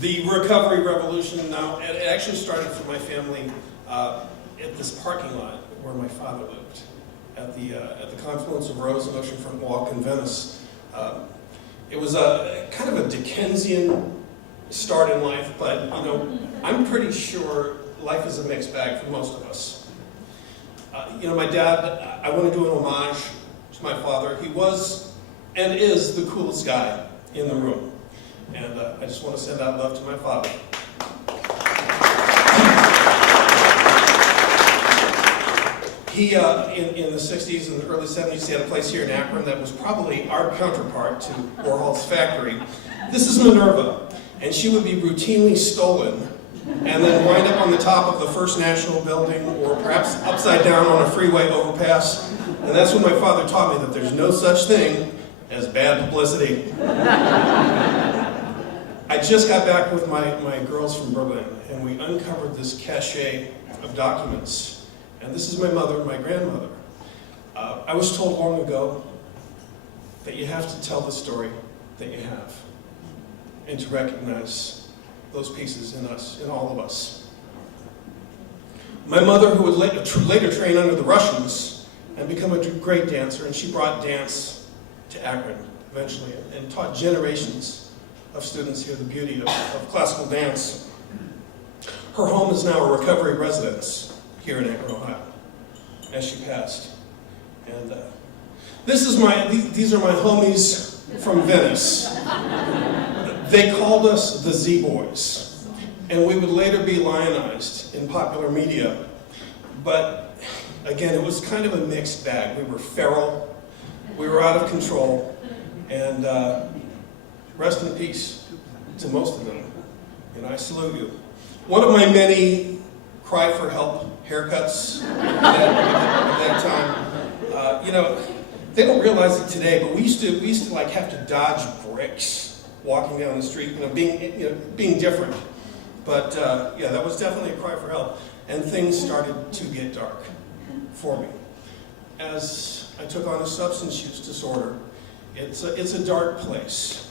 The recovery revolution, now, it actually started for my family at this parking lot where my father lived, at the confluence of Rose and Oceanfront Walk in Venice. It was a kind of a Dickensian start in life, but you know, I'm pretty sure life is a mixed bag for most of us. You know, my dad, I want to do an homage to my father. He was and is the coolest guy in the room. And I just want to send out love to my father. He, in the 60s and the early 70s, he had a place here in Akron that was probably our counterpart to Warhol's factory. This is Minerva, and she would be routinely stolen and then wind up on the top of the First National Building or perhaps upside down on a freeway overpass. And that's when my father taught me that there's no such thing as bad publicity. I just got back with my girls from Berlin, and we uncovered this cache of documents. And this is my mother and my grandmother. I was told long ago that you have to tell the story that you have, and to recognize those pieces in us, in all of us. My mother, who would later train under the Russians and become a great dancer, and she brought dance to Akron eventually, and taught generations of students here the beauty of classical dance. Her home is now a recovery residence here in Akron, Ohio, as she passed. And these are my homies from Venice. They called us the Z-Boys, and we would later be lionized in popular media. But again, it was kind of a mixed bag. We were feral, we were out of control, and rest in peace to most of them, and I salute you. One of my many cry for help haircuts at that time, you know, they don't realize it today, but we used to like have to dodge bricks walking down the street, being different. But yeah, that was definitely a cry for help, and things started to get dark for me as I took on a substance use disorder. It's a dark place.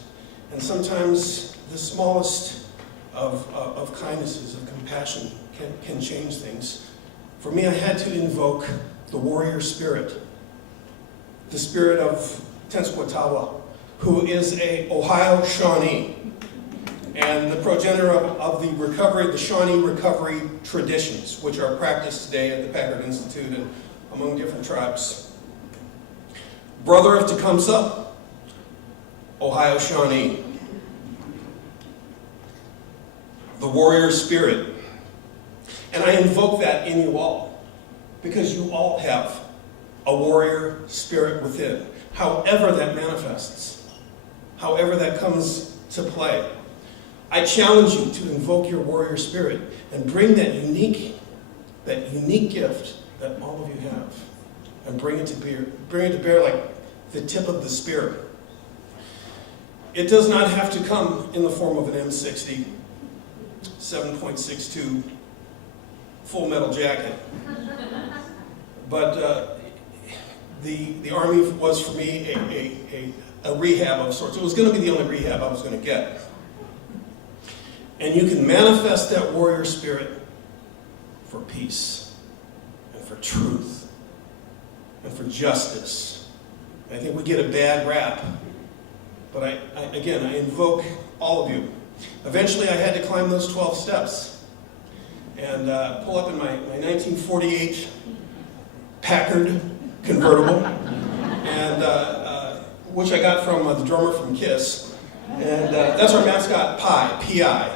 And sometimes the smallest of kindnesses, of compassion, can change things. For me, I had to invoke the warrior spirit, the spirit of Tenskwatawa, who is a Ohio Shawnee, and the progenitor of the recovery, the Shawnee recovery traditions, which are practiced today at the Packard Institute and among different tribes. Brother of Tecumseh, Ohio Shawnee. The warrior spirit. And I invoke that in you all, because you all have a warrior spirit within, however that manifests, however that comes to play. I challenge you to invoke your warrior spirit and bring that unique gift that all of you have, and bring it to bear like the tip of the spear. It does not have to come in the form of an M60, 7.62 full metal jacket. But the Army was for me a rehab of sorts. It was going to be the only rehab I was going to get. And you can manifest that warrior spirit for peace and for truth and for justice. I think we get a bad rap. But I invoke all of you. Eventually, I had to climb those 12 steps and pull up in my 1948 Packard convertible, and which I got from the drummer from Kiss. And that's our mascot, Pi, P-I.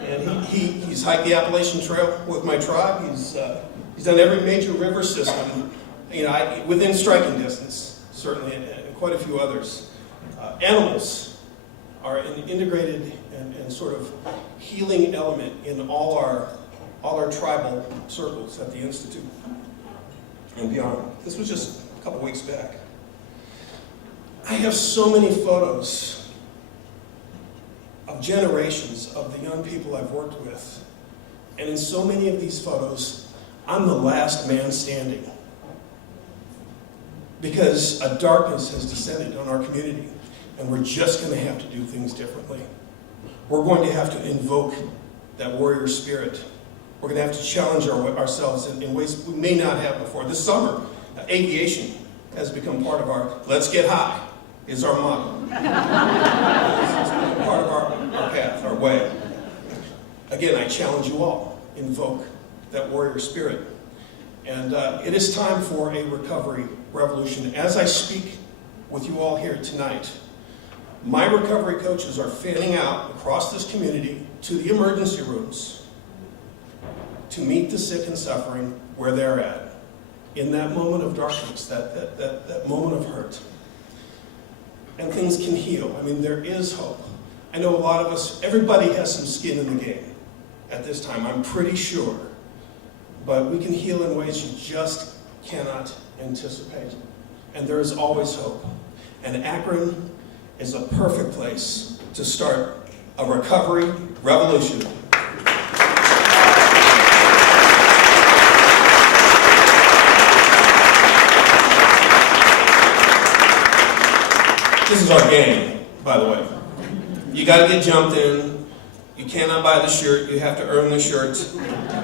And he's hiked the Appalachian Trail with my tribe. He's done every major river system, within striking distance, certainly, and quite a few others. Animals are an integrated and sort of healing element in all our tribal circles at the Institute and beyond. This was just a couple weeks back. I have so many photos of generations of the young people I've worked with. And in so many of these photos, I'm the last man standing, because a darkness has descended on our community, and we're just going to have to do things differently. we're going to have to invoke that warrior spirit. We're going to have to challenge ourselves in ways we may not have before. This summer, aviation has become part of our let's get high is our motto. It's part of our path, our way. Again, I challenge you all, invoke that warrior spirit. And it is time for a recovery revolution. As I speak with you all here tonight, my recovery coaches are fanning out across this community to the emergency rooms to meet the sick and suffering where they're at, in that moment of darkness, that moment of hurt. And things can heal. I mean, there is hope. I know a lot of us, everybody has some skin in the game at this time, I'm pretty sure. But we can heal in ways you just cannot anticipate. And there is always hope. And Akron is a perfect place to start a recovery revolution. This is our game, by the way. You got to get jumped in. You cannot buy the shirt. You have to earn the shirt.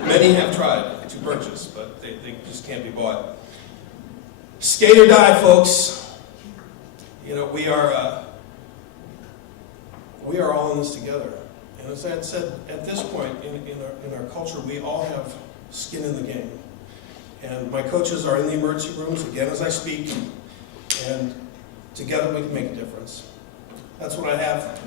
Many have tried to purchase, but they just can't be bought. Skate or die, folks. You know, we are all in this together. And as I said, at this point in our culture, we all have skin in the game. And my coaches are in the emergency rooms, again, as I speak. And together we can make a difference. That's what I have.